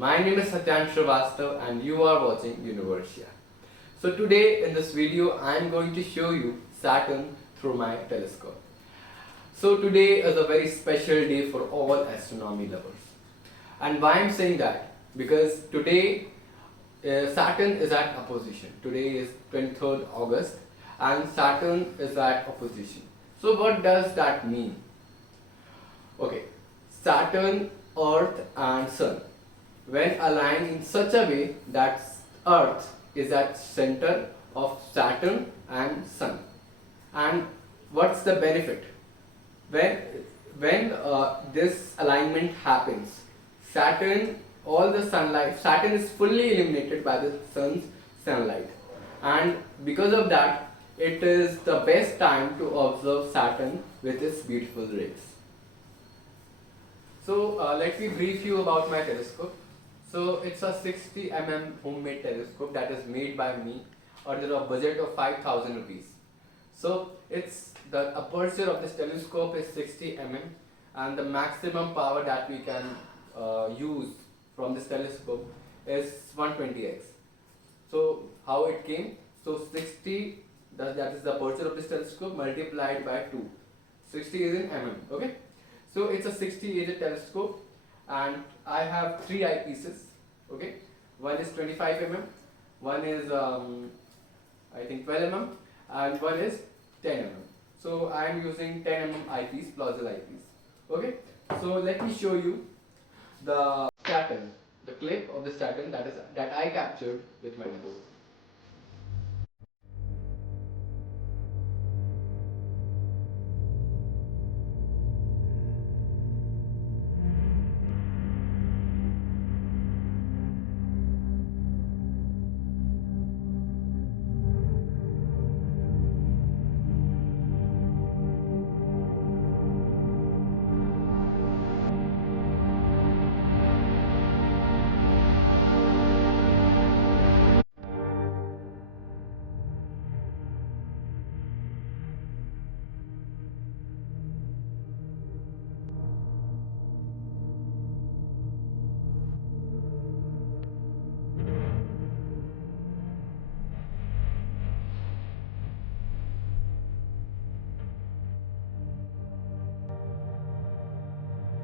My name is Saturn and you are watching Universia. So today in this video I am going to show you Saturn through my telescope. So today is a very special day for all astronomy lovers. And why I am saying that? Because today Saturn is at opposition. Today is 23rd August and Saturn is at opposition. So what does that mean? Okay, Saturn, Earth and Sun when aligned in such a way that Earth is at center of Saturn and Sun. And what's the benefit? When this alignment happens, Saturn is fully illuminated by the Sun's sunlight, and because of that, it is the best time to observe Saturn with its beautiful rays. So let me brief you about my telescope. So it's a 60 homemade telescope that is made by me under a budget of 5,000 rupees. So it's the aperture of this telescope is 60 and the maximum power that we can use from this telescope is 120x. So how it came? So 60, that is the aperture of this telescope multiplied by 2. 60 is in okay? So it's a 60 AJ telescope and I have 3 eyepieces, okay? One is 25 one is I think 12 and one is 10 So I am using 10 eyepiece, plausible eyepiece, okay? So let me show you the Saturn, the clip of the Saturn that I captured with my phone.